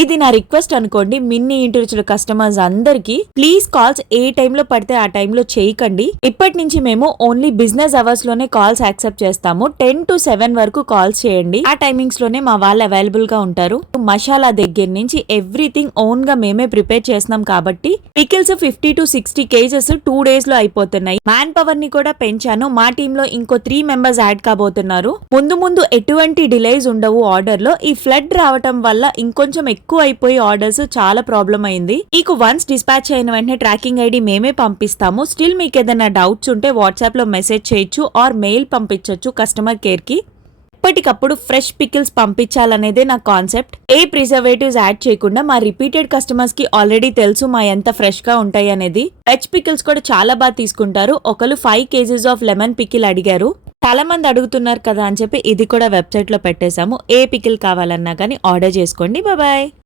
ఇది నా రిక్వెస్ట్ అనుకోండి. మిన్ని ఇంటి రుచుల కస్టమర్స్ అందరికి ప్లీజ్ కాల్స్ ఏ టైంలో పడితే ఆ టైంలో చేయకండి. ఇప్పటి నుంచి మేము ఓన్లీ బిజినెస్ అవర్స్ లోనే కాల్స్ యాక్సెప్ట్ చేస్తాము. 10 to 7 వరకు కాల్స్ చేయండి. ఆ టైమింగ్స్ లోనే మా వాళ్ళు అవైలబుల్ గా ఉంటారు. మసాలా దగ్గర నుంచి ఎవ్రీథింగ్ ఓన్ గా మేమే ప్రిపేర్ చేస్తున్నాం కాబట్టి పికిల్స్ 50 to 60 కేజెస్ 2 days లో అయిపోతున్నాయి. మ్యాన్ పవర్ ని కూడా పెంచాను. మా టీమ్ లో ఇంకో 3 members యాడ్ కాబోతున్నారు. ముందు ఎటువంటి డిలేస్ ఉండవు ఆర్డర్ లో. ఈ ఫ్లడ్ రావటం వల్ల ఇంకొంచెం ఎక్కువ అయిపోయి ఆర్డర్స్ చాలా ప్రాబ్లం అయింది. మీకు వన్స్ డిస్పాచ్ అయిన వెంటనే ట్రాకింగ్ ఐడి మేమే పంపిస్తాము. స్టిల్ మీకు ఏదైనా డౌట్స్ ఉంటే వాట్సాప్ లో మెసేజ్ చేయొచ్చు ఆర్ మెయిల్ పంపించొచ్చు కస్టమర్ కేర్ కి. ఎప్పటికప్పుడు ఫ్రెష్ పికిల్స్ పంపించాలనేదే నా కాన్సెప్ట్. ఏ ప్రిజర్వేటివ్స్ యాడ్ చేయకుండా. మా రిపీటెడ్ కస్టమర్స్ కి ఆల్రెడీ తెలుసు మా ఎంత ఫ్రెష్ గా ఉంటాయి అనేది. వెజ్ పికిల్స్ కూడా చాలా బాగా తీసుకుంటారు. ఒకరు 5 kgs ఆఫ్ లెమన్ పికిల్ అడిగారు. చాలా మంది అడుగుతున్నారు కదా అని చెప్పి ఇది కూడా వెబ్సైట్ లో పెట్టేశాము. ఏ పికిల్ కావాలన్నా కానీ ఆర్డర్ చేసుకోండి. బాయ్.